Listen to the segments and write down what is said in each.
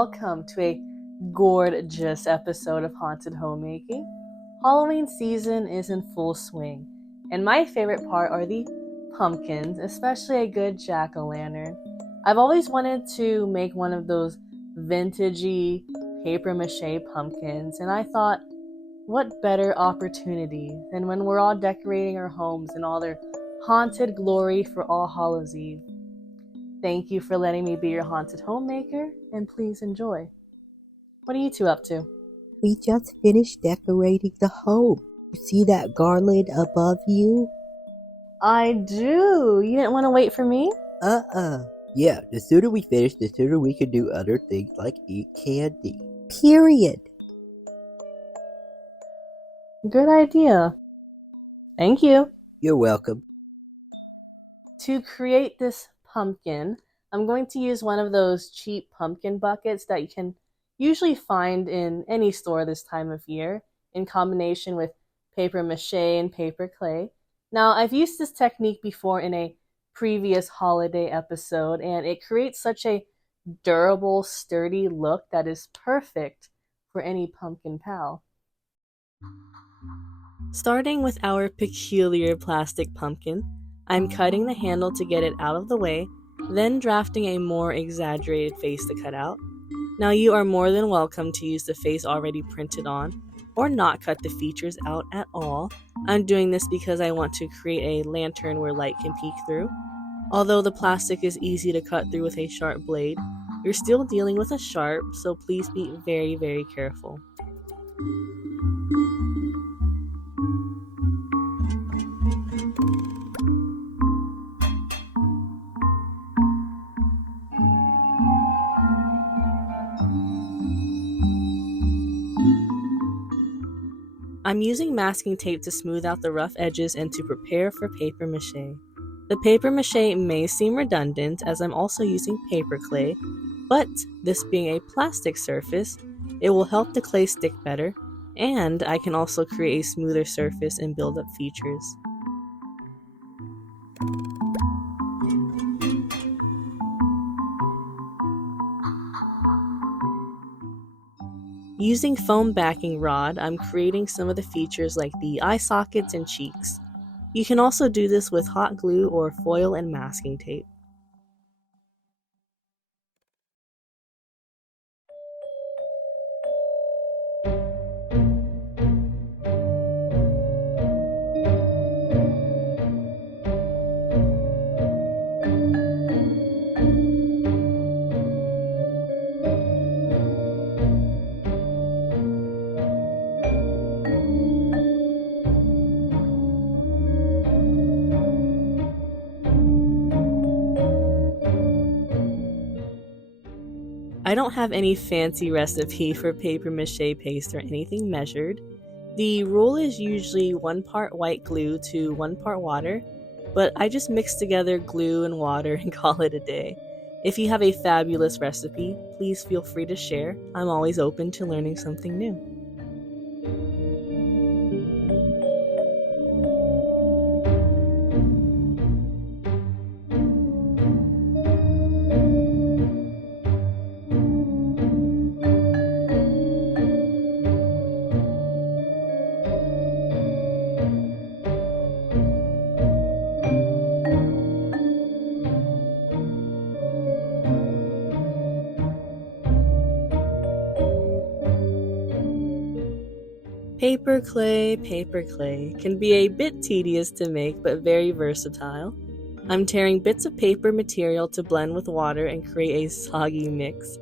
welcome to a gorgeous episode of Haunted Homemaking. Halloween season is in full swing, and my favorite part are the pumpkins, especially a good jack-o'-lantern. I've always wanted to make one of those vintagey paper mache pumpkins, and I thought, what better opportunity than when we're all decorating our homes in all their haunted glory for All Hallows Eve. Thank you for letting me be your haunted homemaker, and please enjoy. What are you two up to? We just finished decorating the home. You see that garland above you? I do. You didn't want to wait for me? Yeah, the sooner we finish, the sooner we can do other things like eat candy. Period. Good idea. Thank you. You're welcome. To create this pumpkin, I'm going to use one of those cheap pumpkin buckets that you can usually find in any store this time of year, in combination with paper mache and paper clay. Now, I've used this technique before in a previous holiday episode, and it creates such a durable, sturdy look that is perfect for any pumpkin pal. Starting with our peculiar plastic pumpkin, I'm cutting the handle to get it out of the way, then drafting a more exaggerated face to cut out. Now you are more than welcome to use the face already printed on, or not cut the features out at all. I'm doing this because I want to create a lantern where light can peek through. Although the plastic is easy to cut through with a sharp blade, you're still dealing with a sharp, so please be very, very careful. I'm using masking tape to smooth out the rough edges and to prepare for paper mache. The paper mache may seem redundant as I'm also using paper clay, but this being a plastic surface, it will help the clay stick better, and I can also create a smoother surface and build up features. Using foam backing rod, I'm creating some of the features like the eye sockets and cheeks. You can also do this with hot glue or foil and masking tape. I don't have any fancy recipe for paper mache paste or anything measured. The rule is usually 1 part white glue to 1 part water, but I just mix together glue and water and call it a day. If you have a fabulous recipe, please feel free to share. I'm always open to learning something new. Paper clay can be a bit tedious to make but very versatile. I'm tearing bits of paper material to blend with water and create a soggy mix.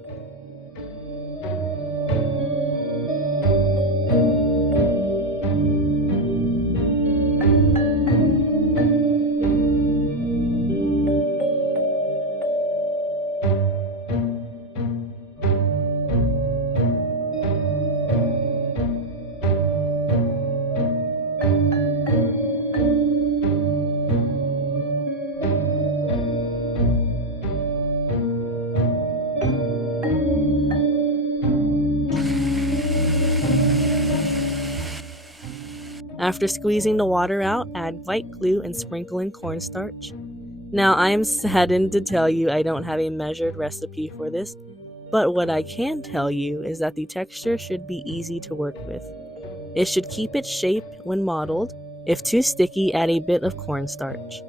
After squeezing the water out, add white glue and sprinkle in cornstarch. Now, I am saddened to tell you I don't have a measured recipe for this, But what I can tell you is that the texture should be easy to work with. It should keep its shape when modeled. If too sticky, add a bit of cornstarch.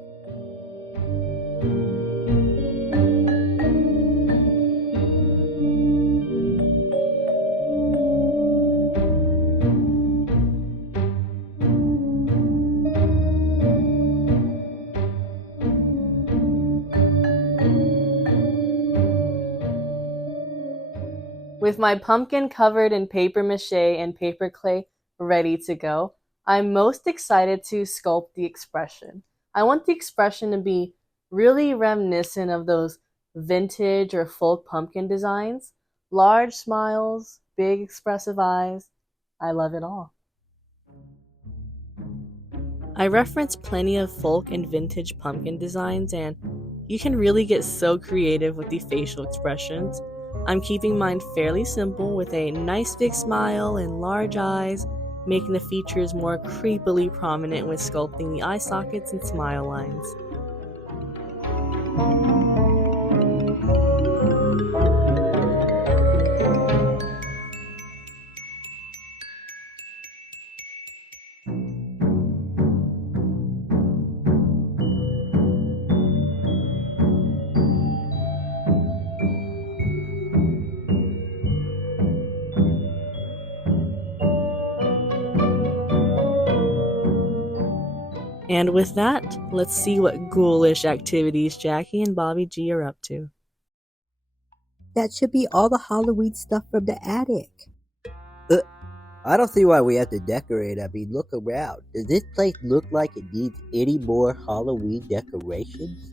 With my pumpkin covered in paper mache and paper clay ready to go, I'm most excited to sculpt the expression. I want the expression to be really reminiscent of those vintage or folk pumpkin designs. Large smiles, big expressive eyes. I love it all. I reference plenty of folk and vintage pumpkin designs, and you can really get so creative with the facial expressions. I'm keeping mine fairly simple with a nice big smile and large eyes, making the features more creepily prominent with sculpting the eye sockets and smile lines. And with that, let's see what ghoulish activities Jackie and Bobby G are up to. That should be all the Halloween stuff from the attic. I don't see why we have to decorate. I mean, look around. Does this place look like it needs any more Halloween decorations?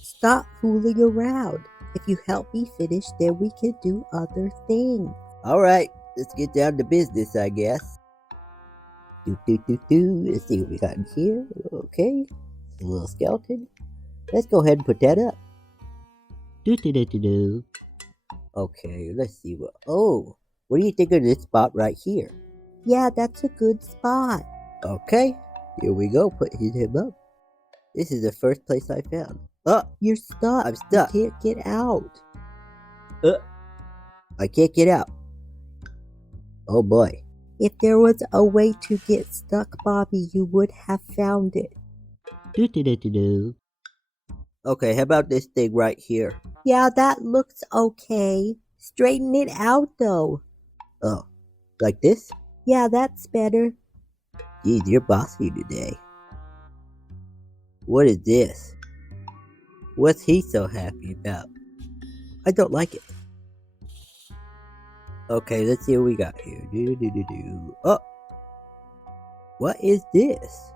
Stop fooling around. If you help me finish, then we can do other things. Alright, let's get down to business, I guess. Let's see what we got in here. Okay, a little skeleton. Let's go ahead and put that up. Okay, let's see what. Oh, what do you think of this spot right here? Yeah, that's a good spot. Okay, here we go. Putting him up. This is the first place I found. Oh, You're stuck. I'm stuck. You can't get out. I can't get out. Oh boy. If there was a way to get stuck, Bobby, you would have found it. Okay, how about this thing right here? Yeah, that looks okay. Straighten it out, though. Oh, like this? Yeah, that's better. Geez, you're bossy today. What is this? What's he so happy about? I don't like it. Okay, let's see what we got here. Oh! What is this?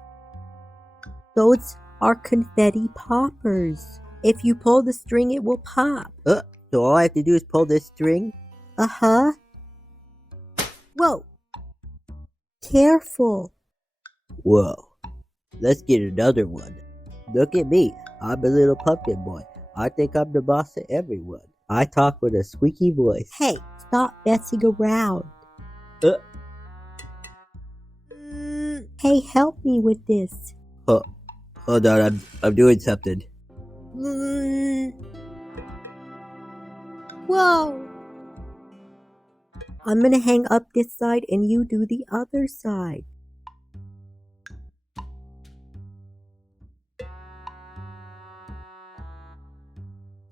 Those are confetti poppers. If you pull the string, it will pop. So all I have to do is pull this string? Uh-huh. Whoa. Careful. Whoa. Let's get another one. Look at me. I'm a little pumpkin boy. I think I'm the boss of everyone. I talk with a squeaky voice. Hey, stop messing around. Hey, help me with this. Hold on, I'm doing something. Whoa. I'm gonna hang up this side and you do the other side.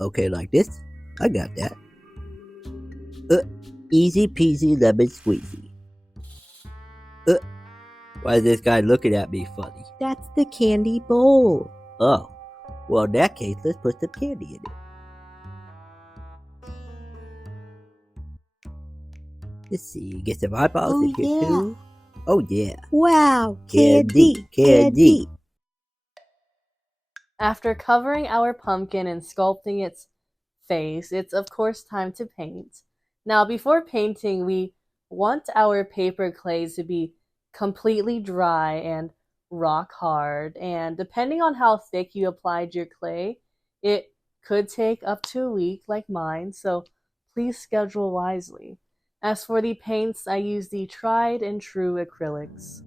Okay, like this. I got that. Easy peasy lemon squeezy. Why is this guy looking at me funny? That's the candy bowl. Oh, well in that case, let's put some candy in it. Let's see, get some eyeballs in here too. Oh yeah. Wow, Candy. After covering our pumpkin and sculpting its face, it's of course time to paint. Now, before painting, we want our paper clay to be completely dry and rock hard, and depending on how thick you applied your clay, it could take up to a week like mine, so please schedule wisely. As for the paints, I use the tried and true acrylics.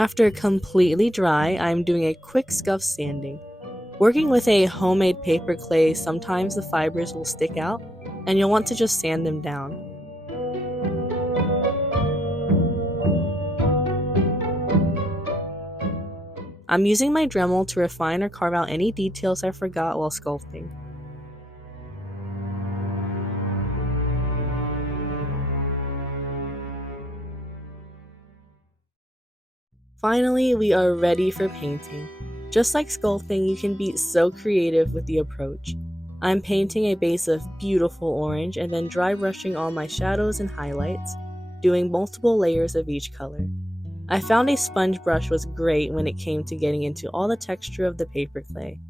After completely dry, I'm doing a quick scuff sanding. Working with a homemade paper clay, sometimes the fibers will stick out, and you'll want to just sand them down. I'm using my Dremel to refine or carve out any details I forgot while sculpting. Finally, we are ready for painting. Just like sculpting, you can be so creative with the approach. I'm painting a base of beautiful orange and then dry brushing all my shadows and highlights, doing multiple layers of each color. I found a sponge brush was great when it came to getting into all the texture of the paper clay.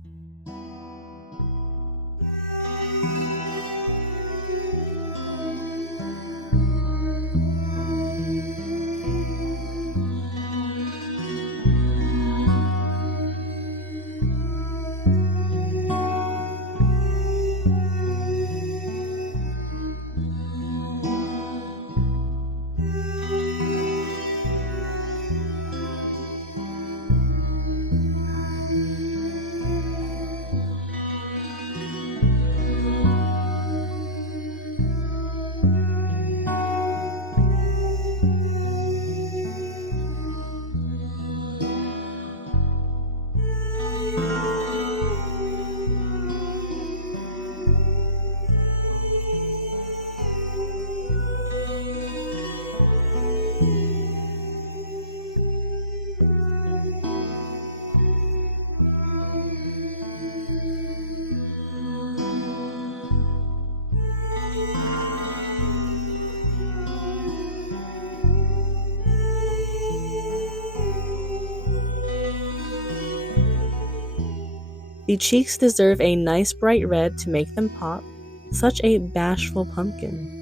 The cheeks deserve a nice bright red to make them pop. Such a bashful pumpkin.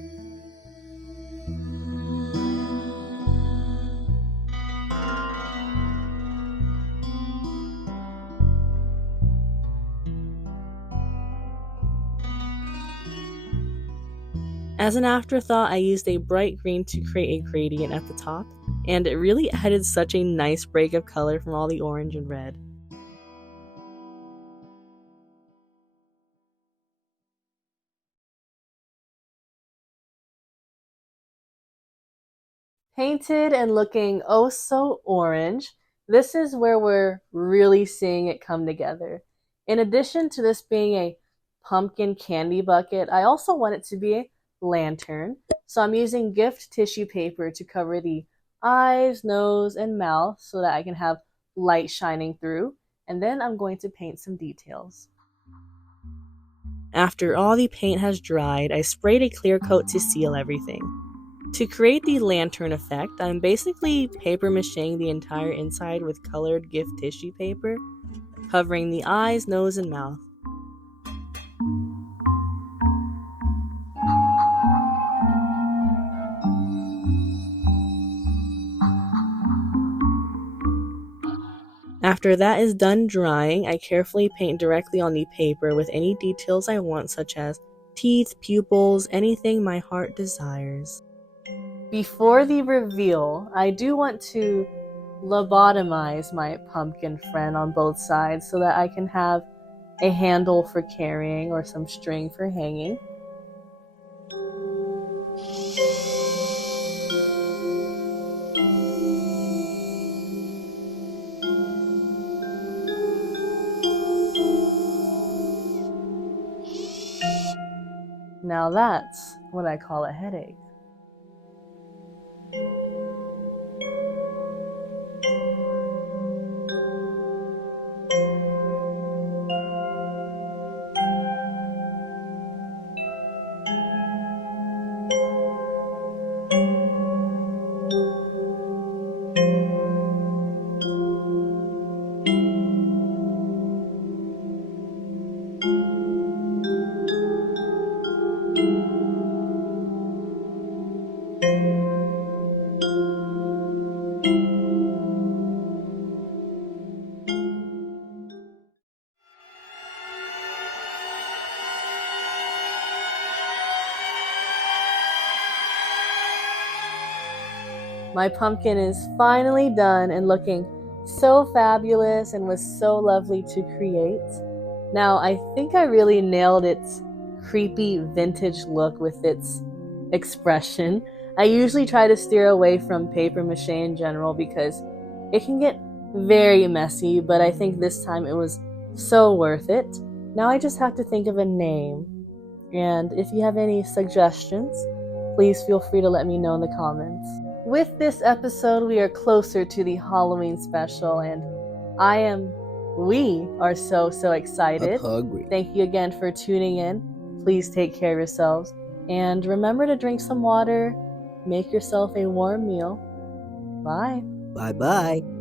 As an afterthought, I used a bright green to create a gradient at the top, and it really added such a nice break of color from all the orange and red. Painted and looking oh so orange, this is where we're really seeing it come together. In addition to this being a pumpkin candy bucket, I also want it to be a lantern. So I'm using gift tissue paper to cover the eyes, nose, and mouth so that I can have light shining through. And then I'm going to paint some details. After all the paint has dried, I sprayed a clear coat to seal everything. To create the lantern effect, I'm basically paper macheing the entire inside with colored gift tissue paper, covering the eyes, nose, and mouth. After that is done drying, I carefully paint directly on the paper with any details I want, such as teeth, pupils, anything my heart desires. Before the reveal, I do want to lobotomize my pumpkin friend on both sides so that I can have a handle for carrying or some string for hanging. Now that's what I call a headache. My pumpkin is finally done and looking so fabulous and was so lovely to create. Now, I think I really nailed its creepy vintage look with its expression. I usually try to steer away from paper mache in general because it can get very messy, but I think this time it was so worth it. Now I just have to think of a name. And if you have any suggestions, please feel free to let me know in the comments. With this episode, we are closer to the Halloween special, and we are so excited. I'm hungry. Thank you again for tuning in. Please take care of yourselves, and remember to drink some water, make yourself a warm meal. Bye. Bye-bye.